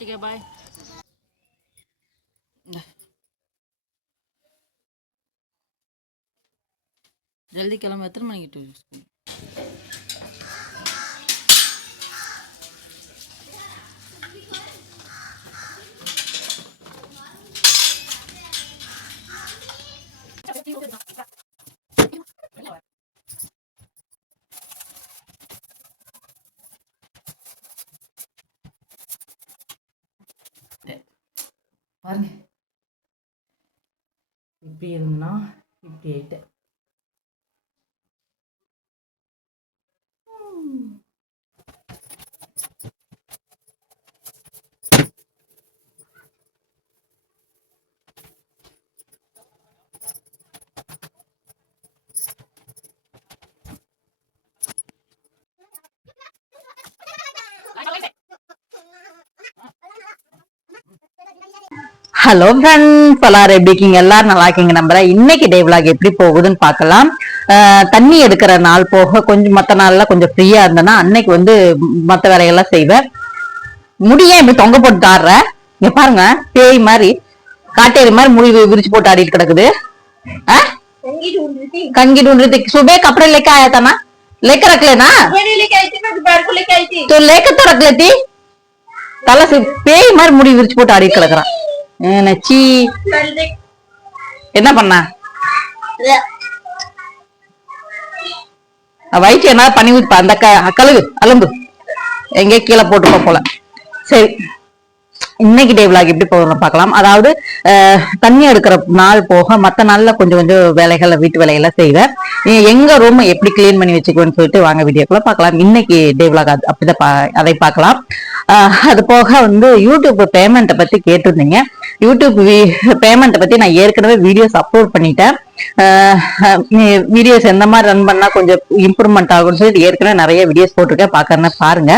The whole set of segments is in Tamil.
ठीक है बाय ஜல்தி கிளம்ப எத்தனை மணிக்கு டு ஸ்கூல் பாருங்க. இப்படி இருந்தா இப்படி ஆயிட்டேன் ஹலோ ஃப்ரெண்ட்ஸ் எல்லாரும் எப்படி இருக்கீங்க? எல்லாரும் நல்லா இருக்கீங்க. நம்புறேன் இன்னைக்கு டே விளாக் எப்படி போகுதுன்னு பார்க்கலாம். தண்ணி எடுக்கிற நாள் போக கொஞ்சம் மற்ற நாள்லாம் கொஞ்சம் ஃப்ரீயா இருந்தேன்னா அன்னைக்கு வந்து மற்ற வேலையெல்லாம் செய்வேன் முடிய இப்படி தொங்க போட்டு தாடுறேன் இங்க பாருங்க பேய் மாதிரி காட்டேரி மாதிரி முடி விரிச்சு போட்டு ஆடிட்டு கிடக்குது. கங்கிட்டு சுபே கப்படம் லெக்க ஆயாத்தானா? லெக்க ரக்கலனா லேக்கத்தை ரக்கலத்தி தலை பேய் மாதிரி முடி விரிச்சு போட்டு ஆடிட்டு கிடக்குறான். என்ன, சீ என்ன பண்ண? வயிற்று என்ன பண்ணி ஊத்துப்பா அந்த கழுகு அலும்பு. எங்கே கீழே போட்டுப்பா போல. சரி. இன்னைக்கு டே vlog எப்படி போகணும் பார்க்கலாம். அதாவது அஹ், தண்ணி எடுக்கிற நாள் போக மற்ற நாள்ல கொஞ்சம் கொஞ்சம் வேலைகளை வீட்டு வேலைகளை செய்வேன். எ- எங்க ரூம் எப்படி க்ளீன் பண்ணி வச்சுக்குவேன்னு சொல்லிட்டு வாங்க வீடியோக்குள்ள பார்க்கலாம். இன்னைக்கு டே vlog அது அப்படிதான் பா- அதை பார்க்கலாம். அது போக வந்து யூடியூப் பேமெண்ட்டை பத்தி கேட்டிருந்தீங்க. யூடியூப் பேமெண்ட்டை பத்தி நான் ஏற்கனவே வீடியோஸ் அப்லோட் பண்ணிட்டேன். வீடியோஸ் எந்த மாதிரி ரன் பண்ணா கொஞ்சம் இம்ப்ரூவ்மெண்ட் ஆகும்னு சொல்லிட்டு ஏற்கனவே நிறைய வீடியோஸ் போட்டிருக்கேன். பார்க்கறேன்னா பாருங்க.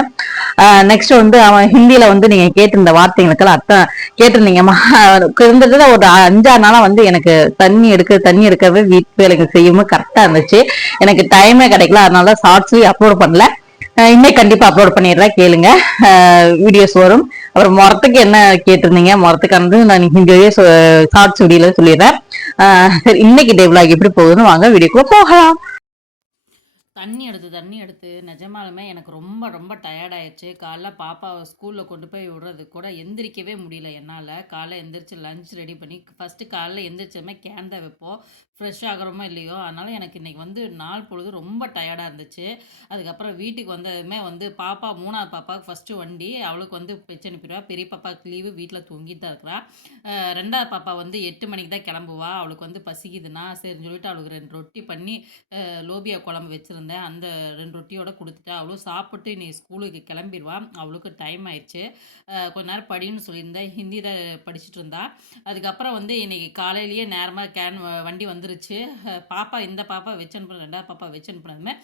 நெக்ஸ்ட் வந்து அவன் ஹிந்தியில வந்து நீங்க கேட்டிருந்த வார்த்தைகளுக்கெல்லாம் அர்த்தம் கேட்டிருந்தீங்கம்மா இருந்ததுல ஒரு அஞ்சாறு நாளா வந்து எனக்கு தண்ணி எடுக்க தண்ணி எடுக்கவே வீட்டு வேலைக்கு செய்யும்போது கரெக்டா இருந்துச்சு. எனக்கு டைமே கிடைக்கல. அதனால ஷார்ட்ஸ் அப்லோட் பண்ணல. இன்னைக்கு கண்டிப்பா அப்லோட் பண்ணிடுறேன். கேளுங்க. வீடியோஸ் வரும். அப்புறம் மரத்துக்கு என்ன கேட்டிருந்தீங்க? மரத்துக்கு வந்து நான் இங்கேயே ஷார்ட்ஸ் வீடியோல சொல்லிடுறேன். சரி இன்னைக்கு டே விளாக் எப்படி போகுதுன்னு வாங்க. வீடியோக்குள்ள போகலாம். தண்ணி எடுத்து தண்ணி எடுத்து நிஜமாலுமே எனக்கு ரொம்ப ரொம்ப டயர்டாயிடுச்சு காலைல பாப்பாவை ஸ்கூலில் கொண்டு போய் விடுறது கூட எந்திரிக்கவே முடியல என்னால். காலைல எந்திரிச்சு லஞ்ச் ரெடி பண்ணி ஃபஸ்ட்டு காலைல எந்திரிச்சோமே கேன் தான் வைப்போம். ஃப்ரெஷ் ஆகிறோமோ இல்லையோ அதனால் எனக்கு இன்றைக்கி வந்து நாள் பொழுது ரொம்ப டயர்டாக இருந்துச்சு. அதுக்கப்புறம் வீட்டுக்கு வந்ததுமே வந்து பாப்பா மூணாவது பாப்பாவுக்கு ஃபஸ்ட்டு வண்டி. அவளுக்கு வந்து வச்சு அனுப்பிடுவா. பெரிய பாப்பாவுக்கு லீவு வீட்டில் தூங்கிட்டு தான் இருக்கிறா. ரெண்டாவது பாப்பா வந்து எட்டு மணிக்கு தான் கிளம்புவா. அவளுக்கு வந்து பசிக்குதுன்னா சரின்னு சொல்லிட்டு அவளுக்கு ரெண்டு ரொட்டி பண்ணி லோபியா குழம்பு வச்சுருந்தேன் அந்த ரெண்டு ரொட்டியோட கொடுத்துட்டா அவளும் சாப்பிட்டு நீ ஸ்கூலுக்கு கிளம்பிடுவான் அவளுக்கு டைம் ஆயிடுச்சு. கொஞ்ச நேரம் படின்னு சொல்லியிருந்தேன் ஹிந்தி தான் படிச்சுட்டு இருந்தா. அதுக்கப்புறம் வந்து இன்னைக்கு காலையிலேயே நேரமாக கேன் வண்டி வந்துருச்சு. பாப்பா இந்த பாப்பா வச்சு அனுப்புன ரெண்டாவது பாப்பா வச்சு அனுப்புனதுமே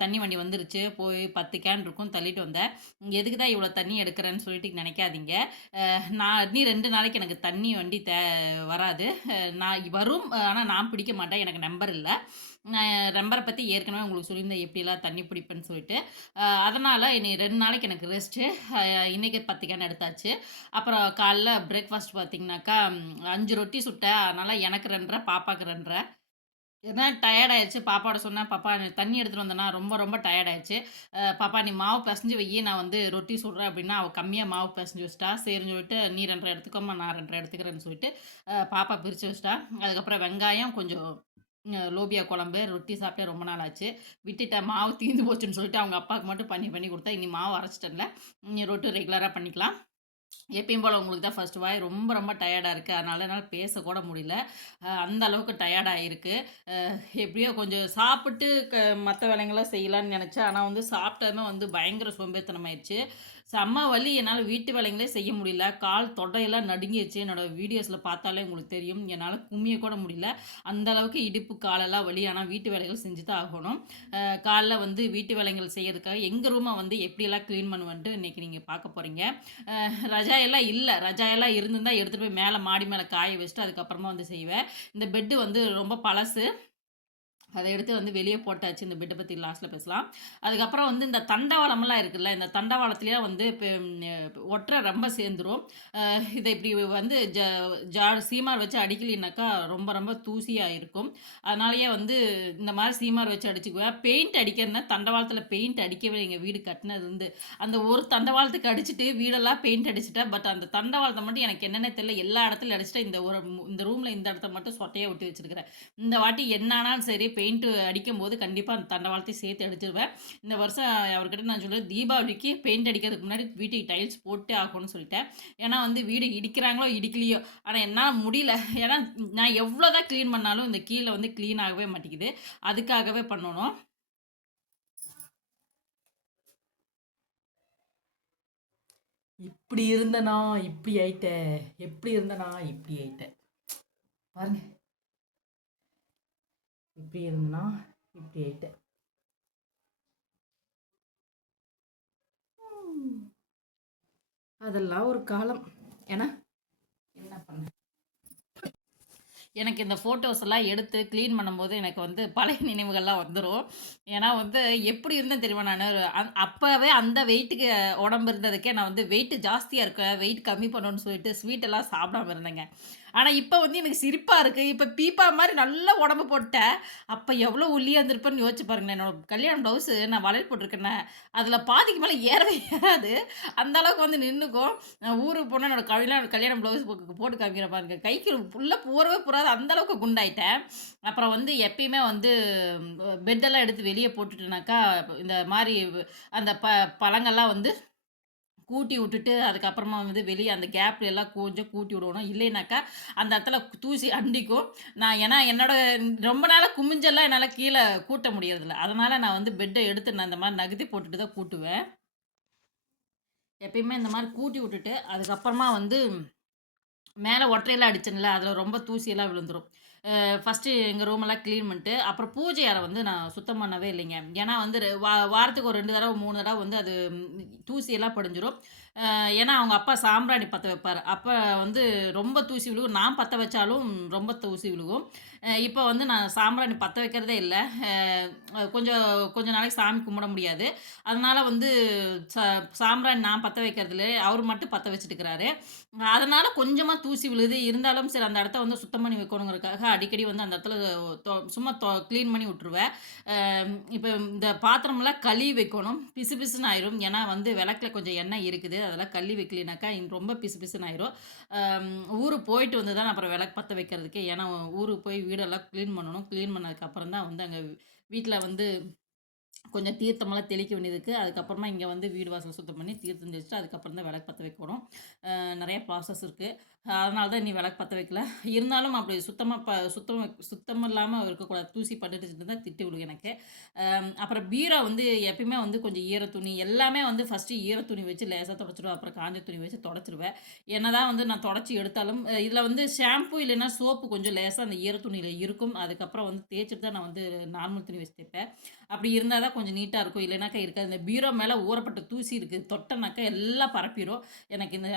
தண்ணி வண்டி வந்துருச்சு. போய் பத்து கேன் இருக்கும் தள்ளிட்டு வந்தேன். எதுக்கு தான் இவ்வளோ தண்ணி எடுக்கிறேன்னு சொல்லிட்டு நினைக்காதீங்க. நான் நீ ரெண்டு நாளைக்கு எனக்கு தண்ணி வண்டி தே வராது. நான் வரும். ஆனால் நான் பிடிக்க மாட்டேன். எனக்கு நம்பர் இல்லை. நான் நம்பரை பற்றி ஏற்கனவே உங்களுக்கு சொல்லியிருந்தேன் எப்படிலாம் தண்ணி பிடிப்பேன்னு சொல்லிட்டு. அதனால் இனி ரெண்டு நாளைக்கு எனக்கு ரெஸ்ட்டு இன்றைக்கி பத்து கேன் எடுத்தாச்சு. அப்புறம் காலைல பிரேக்ஃபாஸ்ட் பார்த்திங்கனாக்கா அஞ்சு ரொட்டி சுட்டேன். அதனால் எனக்கு ரெண்டரை பாப்பாவுக்கு ரெண்டரை. ஏன்னா டயர்டாயிடுச்சு பாப்பாவோட சொன்னேன் பாப்பா நீ தண்ணி எடுத்துகிட்டு வந்தேன்னா ரொம்ப ரொம்ப டயர்டாயிடுச்சு பாப்பா நீ மாவு பிசைஞ்சு வை நான் வந்து ரொட்டி சுடுறேன் அப்படின்னா அவள் கம்மியாக மாவு பிசைஞ்சு வச்சிட்டா. சரின்னு சொல்லிட்டு நீ ரெண்டரை எடுத்துக்கோமா நான் ரெண்டரை எடுத்துக்கிறேன்னு சொல்லிட்டு பாப்பா பிரித்து வச்சிட்டா. அதுக்கப்புறம் வெங்காயம் கொஞ்சம் லோபியா குழம்பு ரொட்டி சாப்பிட்டே ரொம்ப நாள் ஆச்சு. விட்டுட்டேன். மாவு தீந்து போச்சுன்னு சொல்லிட்டு அவங்க அப்பாவுக்கு மட்டும் பண்ணி பண்ணி கொடுத்தா இனி மாவு அரைச்சிட்டேன்ல. நீங்கள் ரொட்டி ரெகுலராக பண்ணிக்கலாம். எப்பயும் போல் உங்களுக்கு தான் ஃபஸ்ட் வாய். ரொம்ப ரொம்ப டயர்டாக இருக்குது அதனால என்னால் பேசக்கூட முடியல. அந்த அளவுக்கு டயர்டாக இருக்குது எப்படியோ கொஞ்சம் சாப்பிட்டு க மற்ற வேலைங்களாம் செய்யலான்னு நினச்சேன். ஆனால் வந்து சாப்பிட்டதுமே வந்து பயங்கர சோம்பேத்தனமாயிடுச்சு செம்ம வலி. என்னால் வீட்டு வேலைங்களே செய்ய முடியல. கால் தொடையெல்லாம் நடுங்கிடுச்சு என்னோட வீடியோஸில் பார்த்தாலே உங்களுக்கு தெரியும். என்னால் கும்மிய கூட முடியல. அந்த அளவுக்கு இடுப்பு காலெல்லாம் வலி. ஆனால் வீட்டு வேலைகள் செஞ்சு தான் ஆகணும். காலில் காலைல வந்து வீட்டு வேலைகள் செய்யறதுக்காக எங்கள் ரூமை வந்து எப்படியெல்லாம் க்ளீன் பண்ணுவேன்ட்டு இன்றைக்கி நீங்கள் பார்க்க போகிறீங்க ரஜாயெல்லாம் இல்லை. ரஜாயெல்லாம் இருந்திருந்தால் எடுத்துகிட்டு போய் மேலே மாடி மேலே காய வச்சுட்டு அதுக்கப்புறமா வந்து செய்வேன். இந்த பெட்டு வந்து ரொம்ப பழசு. அதை எடுத்து வந்து வெளியே போட்டாச்சு இந்த பெட்டை பற்றி லாஸ்ட்டில் பேசலாம். அதுக்கப்புறம் வந்து இந்த தண்டவாளம்லாம் இருக்குல்ல இந்த தண்டவாளத்துலேயே வந்து இப்போ ஒற்றை ரொம்ப சேர்ந்துடும் இதை இப்படி வந்து ஜ ஜா சீமார் வச்சு அடிக்கலினாக்கா ரொம்ப ரொம்ப தூசியாக இருக்கும். அதனாலயே வந்து இந்த மாதிரி சீமார் வச்சு அடிச்சுக்குவேன் பெயிண்ட் அடிக்கிறதுனா தண்டவாளத்தில் பெயிண்ட் அடிக்கவே எங்கள் வீடு கட்டினது வந்து அந்த ஒரு தண்டவாளத்துக்கு அடிச்சுட்டு வீடெல்லாம் பெயிண்ட் அடிச்சிட்டேன் பட் அந்த தண்டவாளத்தை மட்டும் எனக்கு என்னென்ன தெரியல. எல்லா இடத்துலையும் அடிச்சுட்டு இந்த ஒரு இந்த ரூமில் இந்த இடத்த மட்டும் சொட்டையாக விட்டு வச்சிருக்கிறேன். இந்த வாட்டி என்னானாலும் சரி பெயிண்ட்டு அடிக்கும் போது கண்டிப்பாக அந்த தண்டவாளத்தையும் சேர்த்து அடிச்சிருவேன். இந்த வருஷம் அவர்கிட்ட நான் சொல்லுவேன் தீபாவளிக்கு பெயிண்ட் அடிக்கிறதுக்கு முன்னாடி வீட்டுக்கு டைல்ஸ் போட்டு ஆகணும்னு சொல்லிட்டேன். ஏன்னா வந்து வீடு இடிக்கிறாங்களோ இடிக்கலையோ ஆனால் என்னால் முடியல. ஏன்னா நான் எவ்வளோ தான் க்ளீன் பண்ணாலும் இந்த கீழே வந்து க்ளீன் ஆகவே மாட்டேங்குது. அதுக்காகவே பண்ணணும். இப்படி இருந்தனா இப்படி ஆயிட்டேன் எப்படி இருந்தனா இப்படி ஆயிட்டேன் பாருங்க. இப்படி இருந்தா இப்படி ஆயிட்டேன் அதெல்லாம் ஒரு காலம். ஏன்னா என்ன பண்ண எனக்கு இந்த ஃபோட்டோஸ் எல்லாம் எடுத்து க்ளீன் பண்ணும்போது எனக்கு வந்து பழைய நினைவுகள்லாம் வந்துடும் ஏன்னா வந்து எப்படி இருந்தேன் தெரியுமா நான்? அப்போவே அந்த வெயிட்டுக்கு உடம்பு இருந்ததுக்கே நான் வந்து வெயிட் ஜாஸ்தியாக இருக்கேன் வெயிட் கம்மி பண்ணணும்னு சொல்லிட்டு ஸ்வீட் எல்லாம் சாப்பிடாம இருந்தேங்க. ஆனால் இப்போ வந்து எனக்கு சிரிப்பாக இருக்குது இப்போ பீப்பா மாதிரி நல்ல உடம்பு போட்டேன். அப்போ எவ்வளோ ஒல்லியாக இருந்திருப்பேன்னு யோசிச்சு பாருங்களேன். என்னோட கல்யாணம் ப்ளவுஸு நான் வளையல் போட்டிருக்கேனே அதில் பாதிக்கு மேலே ஏறவே ஏறாது. அந்த அளவுக்கு வந்து நின்றுக்கும் ஊருக்கு போனால் என்னோட கல்யாணம் கல்யாணம் ப்ளவுஸ் போட்டு காமிக்கிற பாருங்க. கைக்கு ஃபுல்லாக பூரவே பூரா அந்த அளவுக்கு குண்டாயிட்டேன். அப்புறம் வந்து எப்பயுமே வந்து பெட்டெல்லாம் எடுத்து வெளியே போட்டுட்டேனாக்கா இந்த மாதிரி அந்த ப பழங்கள்லாம் வந்து கூட்டி விட்டுட்டு அதுக்கப்புறமா வந்து வெளியே அந்த கேப்ல எல்லாம் கொஞ்சம் கூட்டி விடணும். இல்லைனாக்கா அந்த இடத்துல தூசி அண்டிக்கும். நான் ஏன்னா என்னோட ரொம்ப நாளாக குமிஞ்செல்லாம் என்னால் கீழே கூட்ட முடியறதில்ல. அதனால் நான் வந்து பெட்டை எடுத்து நான் இந்த மாதிரி நகர்த்தி போட்டுட்டு தான் கூட்டுவேன். எப்பயுமே இந்த மாதிரி கூட்டி விட்டுட்டு அதுக்கப்புறமா வந்து மேலே ஒற்றையெல்லாம் அடிச்சேன்ல அதில் ரொம்ப தூசியெல்லாம் விழுந்துடும் ஃபஸ்ட்டு எங்கள் ரூமெல்லாம் க்ளீன் பண்ணிட்டு அப்புறம் பூஜை அறை வந்து நான் சுத்தம் பண்ணவே இல்லைங்க. ஏன்னா வந்து வா வாரத்துக்கு ஒரு ரெண்டு தடவை மூணு தடவை வந்து அது தூசியெல்லாம் படிஞ்சிடும் ஏன்னா அவங்க அப்பா சாம்பிராணி பற்ற வைப்பார். அப்போ வந்து ரொம்ப தூசி விழுகும். நான் பற்ற வச்சாலும் ரொம்ப தூசி விழுகும். இப்போ வந்து நான் சாம்பிராணி பற்ற வைக்கிறதே இல்லை. கொஞ்சம் கொஞ்ச நாளைக்கு சாமி கும்பிட முடியாது. அதனால் வந்து சா சாம்பிராணி நான் பற்ற வைக்கிறதுல அவர் மட்டும் பற்ற வச்சுட்டுக்கிறாரு. அதனால கொஞ்சமாக தூசி விழுது. இருந்தாலும் சரி அந்த இடத்த வந்து சுத்தம் பண்ணி வைக்கணுங்கிறதுக்காக அடிக்கடி வந்து அந்த இடத்துல தொ- சும்மா க்ளீன் பண்ணி விட்ருவேன் இப்போ இந்த பாத்திரமெல்லாம் கழுவி வைக்கணும். பிசு பிசுன்னு ஆயிரும். ஏன்னா வந்து விளக்கில் கொஞ்சம் எண்ணெய் இருக்குது. அதெல்லாம் கழுவி வைக்கலினாக்கா இன்னும் ரொம்ப பிசு பிசுன்னு ஆயிரும். ஊர் போயிட்டு வந்து தான் அப்புறம் விளக்கு பற்ற வைக்கிறதுக்கு. ஏன்னா ஊருக்கு போய் வீடெல்லாம் க்ளீன் பண்ணணும். க்ளீன் பண்ணதுக்கப்புறம் தான் வந்து அங்கே வீட்டில் வந்து கொஞ்சம் தீர்த்தமெல்லாம் தெளிக்க வேண்டியதுக்கு. அதுக்கப்புறமா இங்கே வந்து வீடு வாசல் சுத்தம் பண்ணி தீர்த்தம் தெளிச்சுட்டு அதுக்கப்புறம் தான் விளக்கு பற்ற வைக்கணும். நிறைய ப்ராசஸ் இருக்குது அதனால தான் நீ விளக்கு பற்ற வைக்கல. இருந்தாலும் அப்படி சுத்தமாக ப சுத்தம் சுத்தம் இல்லாமல் இருக்கக்கூடாது. தூசி பட்டுட்டு தான் திட்டு விடுங்க எனக்கு. அப்புறம் பீரோ வந்து எப்பயுமே வந்து கொஞ்சம் ஈர துணி எல்லாமே வந்து ஃபஸ்ட்டு ஈர துணி வச்சு லேசாக தொடச்சிடுவேன். அப்புறம் காஞ்ச துணி வச்சு தொடச்சிருவேன். என்னதான் வந்து நான் தொடச்சி எடுத்தாலும் இதில் வந்து ஷாம்பு இல்லைன்னா சோப்பு கொஞ்சம் லேசாக அந்த ஈர துணியில் இருக்கும். அதுக்கப்புறம் வந்து தேய்ச்சிட்டு தான் நான் வந்து நார்மல் துணி வச்சு தைப்பேன் அப்படி இருந்தால் தான் கொஞ்சம் நீட்டாக இருக்கும். இல்லைனாக்கா இருக்காது. இந்த பீரோ மேலே ஊறப்பட்ட தூசி இருக்குது தொட்டனாக்கா எல்லாம் பரப்பிடும் எனக்கு இந்த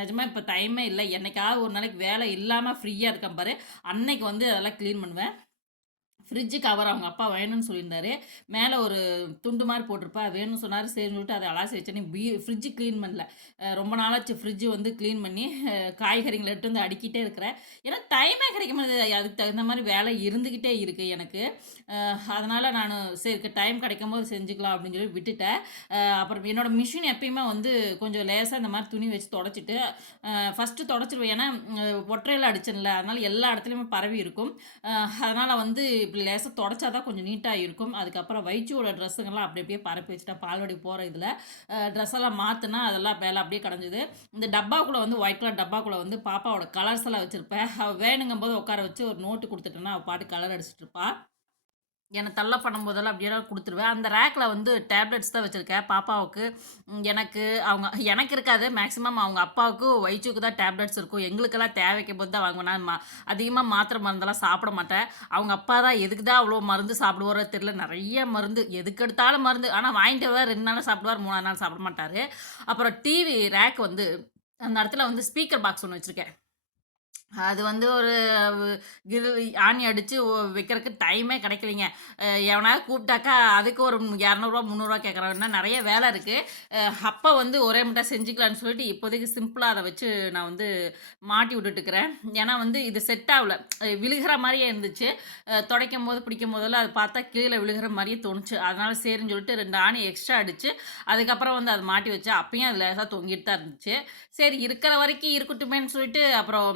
நிஜமாக இப்போ டைமே இல்லை. என்னைக்காவது ஒரு நாளைக்கு வேலை இல்லாமல் ஃப்ரீயாக இருக்கேன் பாரு. அன்னைக்கு வந்து அதெல்லாம் க்ளீன் பண்ணுவேன். ஃப்ரிட்ஜு கவர் அவங்க அப்பா வேணும்னு சொல்லியிருந்தாரு. மேலே ஒரு துண்டு மாதிரி போட்டிருப்பா வேணும்னு சொன்னார். சரின்னு சொல்லிட்டு அதை அலாசி வச்சேன் பீ ஃப்ரிட்ஜு க்ளீன் பண்ணல. ரொம்ப நாளாச்சு ஃப்ரிட்ஜு வந்து க்ளீன் பண்ணி காய்கறிகளை எடுத்து வந்து அடிக்கிட்டே இருக்கிறேன். ஏன்னா டைமே கிடைக்க மாட்டேது அதுக்கு தகுந்த மாதிரி வேலை இருந்துக்கிட்டே இருக்குது எனக்கு. அதனால் நான் சரி டைம் கிடைக்கும் போது செஞ்சுக்கலாம் அப்படின்னு சொல்லி விட்டுட்டேன். அப்புறம் என்னோட மிஷின் எப்பயுமே வந்து கொஞ்சம் லேசாக இந்த மாதிரி துணி வச்சு தொடச்சிட்டு ஃபஸ்ட்டு தொடச்சிருவேன். ஏன்னா ஒற்றையில் அடிச்சேன்ல. அதனால் எல்லா இடத்துலையுமே பரவி இருக்கும். அதனால் வந்து இப்படி லேசாக தொடச்சா தான் கொஞ்சம் நீட்டாக இருக்கும் அதுக்கப்புறம் வைச்சியோட ட்ரெஸ்ஸுங்கெல்லாம் அப்படி அப்படியே பரப்பி வச்சுட்டா பால்வாடி போகிற இதில். ட்ரெஸ் எல்லாம் மாற்றினா அதெல்லாம் மேலே அப்படியே கிடஞ்சிது. இந்த டப்பாக்குள்ளே வந்து ஒயிட் கலர் டப்பாக்குள்ளே வந்து பாப்பாவோட கலர்ஸ் எல்லாம் வச்சுருப்பேன். அவள் வேணுங்கும் போது உட்கார வச்சு ஒரு நோட்டு கொடுத்துட்டேன்னா அவள் பாட்டு கலர் அடிச்சிட்டு என்னை தள்ள பண்ணும்போதெல்லாம் அப்படியெல்லாம் கொடுத்துருவேன். அந்த ரேக்கில் வந்து டேப்லெட்ஸ் தான் வச்சுருக்கேன். பாப்பாவுக்கு எனக்கு அவங்க எனக்கு இருக்காது. மேக்ஸிமம் அவங்க அப்பாவுக்கு வயிற்றுக்கு தான் டேப்லெட்ஸ் இருக்கும். எங்களுக்கெல்லாம் தேவைக்கும் போது தான் வாங்குவேன். நான் மா அதிகமாக மாத்திரை மருந்தெல்லாம் சாப்பிட மாட்டேன். அவங்க அப்பா தான் எதுக்கு தான் அவ்வளோ மருந்து சாப்பிடுவாரோ தெரியல. நிறைய மருந்து எதுக்கு எடுத்தாலும் மருந்து. ஆனால் வாங்கிட்டு வர ரெண்டு நாள் சாப்பிடுவார் மூணாவது நாள் சாப்பிட மாட்டார். அப்புறம் டிவி ரேக் வந்து அந்த இடத்துல வந்து ஸ்பீக்கர் பாக்ஸ் ஒன்று வச்சுருக்கேன். அது வந்து ஒரு கில் ஆணி அடித்து வைக்கிறதுக்கு டைமே கிடைக்கலைங்க. அ எவனாவது கூப்பிட்டாக்கா, அதுக்கு ஒரு ரூ. 200 ரூ. 300 கேட்குறான். இன்னும் நெறைய வேலை இருக்குது அப்போ வந்து ஒரே மட்டும் செஞ்சுக்கலான்னு சொல்லிட்டு, இப்போதைக்கு சிம்பிளாக அதை வச்சு நான் வந்து மாட்டி விட்டுட்டுக்கிறேன் ஏன்னா வந்து இது செட் ஆகல விழுகிற மாதிரியே இருந்துச்சு. துடைக்கும்போது பிடிக்கும் போதெல்லாம் அது பார்த்தா கீழே விழுகிற மாதிரியே தோணுச்சு. அதனால் சரின்னு சொல்லிட்டு ரெண்டு ஆணி எக்ஸ்ட்ரா அடித்து அதுக்கப்புறம் வந்து அதை மாட்டி வச்சா அப்பயும் அது லேசாக தொங்கிட்டு தான் இருந்துச்சு. சரி இருக்கிற வரைக்கும் இருக்கட்டுமேன்னு சொல்லிட்டு, அப்புறம்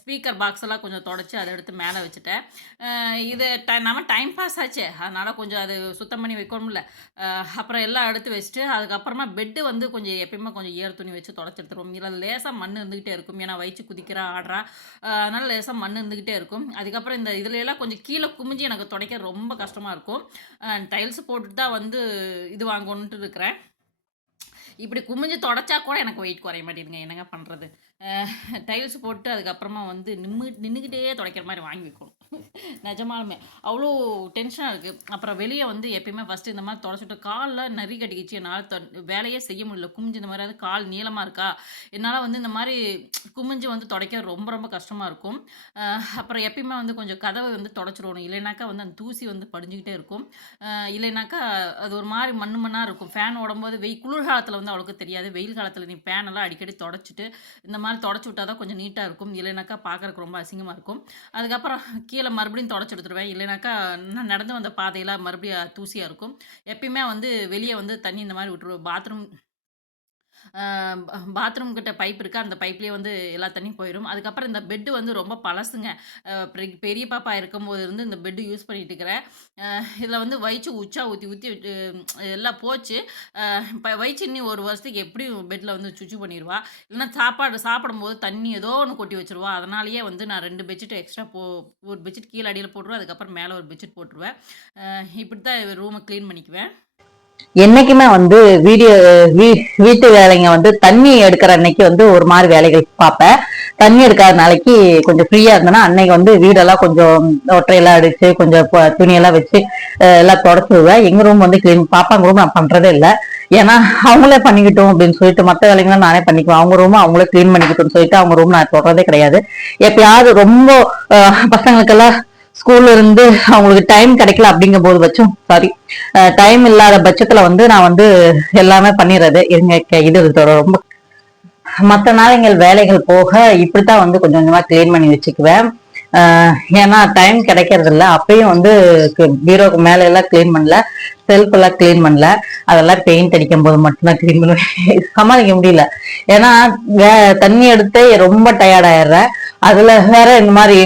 ஸ்பீக்கர் பாக்ஸ் எல்லாம் கொஞ்சம் தொடச்சி அதை எடுத்து மேலே வச்சுட்டேன். இது ட நம்ம டைம் பாஸ் ஆச்சு அதனால் கொஞ்சம் அது சுத்தம் பண்ணி வைக்கணும்ல. அப்புறம் எல்லாம் எடுத்து வச்சுட்டு, அதுக்கப்புறமா பெட்டு வந்து கொஞ்சம் எப்பயுமே கொஞ்சம் ஏர் துணி வச்சு தொடச்சி எடுத்துருவோம். இதுல லேசாக மண் இருந்துக்கிட்டே இருக்கும். ஏன்னா வயிற்று குதிக்கிறா, ஆடுறா. அதனால் லேசாக மண் இருந்துக்கிட்டே இருக்கும். அதுக்கப்புறம் இந்த இதுல எல்லாம் கொஞ்சம் கீழே குமிஞ்சு எனக்கு துடைக்க ரொம்ப கஷ்டமாக இருக்கும். டைல்ஸ் போட்டுட்டு தான் வந்து இது வாங்கணுன்ட்டு இருக்கிறேன். இப்படி குமிஞ்சு தொடச்சா கூட எனக்கு வெயிட் குறைய மாட்டேங்குதுங்க. என்னங்க பண்ணுறது டைல்ஸ் போட்டு அதுக்கப்புறமா வந்து நிம்மு நின்றுக்கிட்டே துடைக்கிற மாதிரி வாங்கி வைக்கணும். நிஜமாலுமே. அவ்வளோ டென்ஷனாக இருக்குது அப்புறம் வெளியே வந்து எப்பயுமே ஃபர்ஸ்ட்டு இந்த மாதிரி தொடச்சுட்டு காலில் நரி கட்டிக்கிச்சு. என்னால் தொ வேலையே செய்ய முடியல. குமிஞ்சு இந்த மாதிரி அது கால் நீளமாக இருக்கா, என்னால் வந்து இந்த மாதிரி குமிஞ்சு வந்து துடைக்க ரொம்ப ரொம்ப கஷ்டமாக இருக்கும். அப்புறம் எப்பயுமே வந்து கொஞ்சம் கதவை வந்து தொடச்சிடணும் இல்லைனாக்கா வந்து அந்த தூசி வந்து படிஞ்சுக்கிட்டே இருக்கும். இல்லைனாக்கா அது ஒரு மாதிரி மண்ணு மண்ணாக இருக்கும். ஃபேன் ஓடும்போது குளிர் காலத்தில் வந்து அவ்வளோக்கு தெரியாது. வெயில் காலத்தில் நீ ஃபேனெல்லாம் அடிக்கடி தொடச்சிட்டு இந்த மாதிரி தொடச்சி விட்டா தான் கொஞ்சம் நீட்டாக இருக்கும். இல்லைனாக்கா பார்க்கறக்கு ரொம்ப அசிங்கமாக இருக்கும். அதுக்கப்புறம் கீழே மறுபடியும் தொடச்சு எடுத்துருவேன். இல்லைனாக்கா நான் நடந்து வந்த பாதையெல்லாம் மறுபடியும் தூசியாக இருக்கும். எப்பயுமே வந்து வெளியே வந்து தண்ணி இந்த மாதிரி விட்டுருவேன். பாத்ரூம் பாத்ரூம் கிட்ட பைப் இருக்குது அந்த பைப்லேயே வந்து எல்லா தண்ணியும் போயிடும் அதுக்கப்புறம் இந்த பெட்டு வந்து ரொம்ப பழசுங்க. பெரிய பாப்பா இருக்கும்போது இருந்து இந்த பெட் யூஸ் பண்ணிட்டு இருக்கிறேன். இதில் வந்து வயிற்று உச்சா ஊற்றி ஊற்றி எல்லாம் போச்சு. இப்போ வயிற்று வயிச்சு இன்னி 1 வருஷத்துக்கு எப்படியும் பெட்டில் வந்து சுச்சு பண்ணிடுவா இல்லைன்னா சாப்பாடு சாப்பிடும்போது தண்ணி ஏதோ ஒன்று கொட்டி வச்சுருவா. அதனாலேயே வந்து நான் ரெண்டு பெட்ஷீட் எக்ஸ்ட்ரா போ ஒரு பெட்ஷீட் கீழே அடியில் போட்டுருவேன். அதுக்கப்புறம் மேலே ஒரு பெட்ஷீட் போட்டுருவேன். இப்படி தான் ரூமை க்ளீன் பண்ணிக்குவேன். என்னைக்குமே வந்து வீடியோ வீ வீட்டு வேலைங்க வந்து தண்ணி எடுக்கிற அன்னைக்கு வந்து ஒரு மாதிரி வேலைகள் பார்ப்பேன். தண்ணி எடுக்காத நாளைக்கு கொஞ்சம் ஃப்ரீயா இருந்தேன்னா, அன்னைக்கு வந்து வீடெல்லாம் கொஞ்சம் ஒற்றையெல்லாம் அடிச்சு, கொஞ்சம் துணியெல்லாம் வச்சு எல்லாம் தொடச்சுடுவேன் எங்க ரூம் வந்து கிளீன் பாப்பாங்க ரூம் நான் பண்றதே இல்ல. ஏன்னா, அவங்களே பண்ணிக்கிட்டோம் அப்படின்னு சொல்லிட்டு மத்த வேலைங்கலாம் நானே பண்ணிக்குவேன். அவங்க ரூம் அவங்களே கிளீன் பண்ணிக்கிட்டோம்னு சொல்லிட்டு அவங்க ரூம் நான் தொடுறதே கிடையாது. எப்பயாவது ரொம்ப பசங்களுக்கெல்லாம் ஸ்கூல்ல இருந்து அவங்களுக்கு டைம் கிடைக்கல அப்படிங்கும் போது பட்சம் சாரி டைம் இல்லாத பட்சத்துல வந்து நான் வந்து எல்லாமே பண்ணிடுறது இருங்க இது ரொம்ப மற்ற நாளைங்கள் வேலைகள் போக இப்படித்தான் வந்து கொஞ்சம் கொஞ்சமா கிளீன் பண்ணி வச்சுக்குவேன். ஏன்னா டைம் கிடைக்கிறதில்ல. அப்பயும் வந்து பீரோக்கு மேல எல்லாம் கிளீன் பண்ணல. செல்ஃப் எல்லாம் கிளீன் பண்ணல. அதெல்லாம் பெயிண்ட் அடிக்கும் போது மட்டும்தான் கிளீன் பண்ணுவேன். சமாளிக்க முடியல. ஏன்னா வே தண்ணி எடுத்து ரொம்ப டயர்ட் ஆயிடுறேன். அதுல வேற இந்த மாதிரி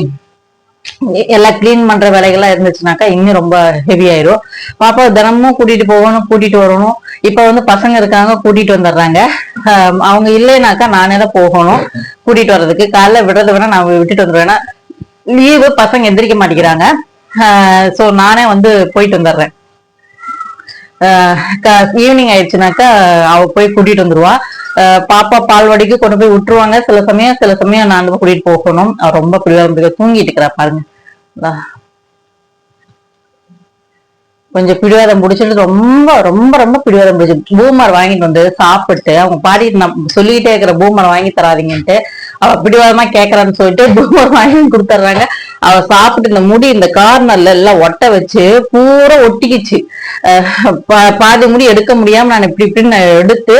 எல்லாம் கிளீன் பண்ற வேலைகள்லாம் இருந்துச்சுனாக்கா இன்னும் ரொம்ப ஹெவி ஆயிரும். பாப்பா தினமும் கூட்டிட்டு போகணும், கூட்டிட்டு வரணும். இப்ப வந்து பசங்க இருக்காங்க கூட்டிட்டு வந்துடுறாங்க. அவங்க இல்லைனாக்கா நானே தான் போகணும். கூட்டிட்டு வர்றதுக்கு. காலைல விடுறத விட நான் விட்டுட்டு வந்துருவேன். லீவு பசங்க எந்திரிக்க மாட்டேங்கிறாங்க. அ சோ நானே வந்து போயிட்டு வந்துடுறேன். ஈவினிங் ஆயிடுச்சுனாக்கா அவ போய் கூட்டிட்டு வந்துருவா. பாப்பா பால்வாடிக்கு கொண்டு போய் விட்டுருவாங்க. சில சமயம் சில சமயம் நான் கூட்டிட்டு போகணும். ரொம்ப பிடிவாதம் தூங்கிட்டு இருக்கிறா பாருங்க. கொஞ்சம் பிடிவாதம் பிடிச்சிட்டு ரொம்ப ரொம்ப ரொம்ப பிடிவாதம் பிடிச்சி பூமர் வாங்கிட்டு வந்து சாப்பிட்டு அவங்க பாடி நான் சொல்லிக்கிட்டே இருக்கிற பூமர் வாங்கி தராதிங்கன்ட்டு அவ பிடிவாதமா கேக்குறான்னு சொல்லிட்டு பூமர் வாங்கி கொடுத்துட்றாங்க அவ சாப்பிட்டு இந்த முடி இந்த கார்னர்ல எல்லாம் ஒட்ட வச்சு பூரா ஒட்டிக்கிச்சு. பா- பாதி முடி எடுக்க முடியாம நான் இப்படி இப்படின்னு நான் எடுத்து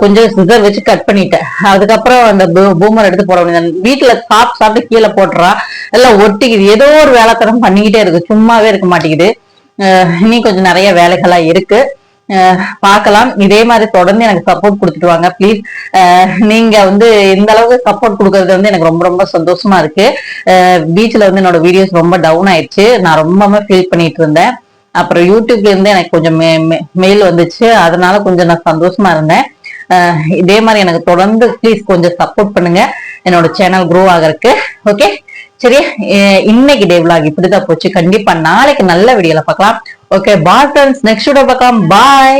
கொஞ்சம் சிசர் வச்சு கட் பண்ணிட்டேன். அதுக்கப்புறம் அந்த பூமர் எடுத்து போட முடியாது வீட்டுல சாப்பிட்டு சாப்பிட்டு கீழே போட்டுறா. எல்லாம் ஒட்டிக்குது. ஏதோ ஒரு வேலைத்தனம் பண்ணிக்கிட்டே இருக்கு. சும்மாவே இருக்க மாட்டேங்குது. இன்னும் கொஞ்சம் நிறைய வேலைகள்லாம் இருக்கு. பார்க்கலாம். இதே மாதிரி தொடர்ந்து எனக்கு சப்போர்ட் கொடுத்துட்டு வாங்க ப்ளீஸ் நீங்க வந்து இந்த அளவுக்கு சப்போர்ட் கொடுக்கறது வந்து எனக்கு ரொம்ப ரொம்ப சந்தோஷமா இருக்கு. பீச்ல வந்து என்னோட வீடியோஸ் ரொம்ப டவுன் ஆயிடுச்சு. நான் ரொம்பவே ஃபீல் பண்ணிட்டு இருந்தேன். அப்புறம் யூடியூப்ல இருந்து எனக்கு கொஞ்சம் மெயில் வந்துச்சு. அதனால கொஞ்சம் நான் சந்தோஷமா இருந்தேன். இதே மாதிரி எனக்கு தொடர்ந்து ப்ளீஸ் கொஞ்சம் சப்போர்ட் பண்ணுங்க. என்னோட சேனல் க்ரோ ஆகிறதுக்கு. ஓகே சரி இன்னைக்கு டே vlog இப்படிதான் போச்சு. கண்டிப்பா நாளைக்கு நல்ல வீடியோல பார்க்கலாம். Okay bye friends next video பார்க்கலாம் பாய்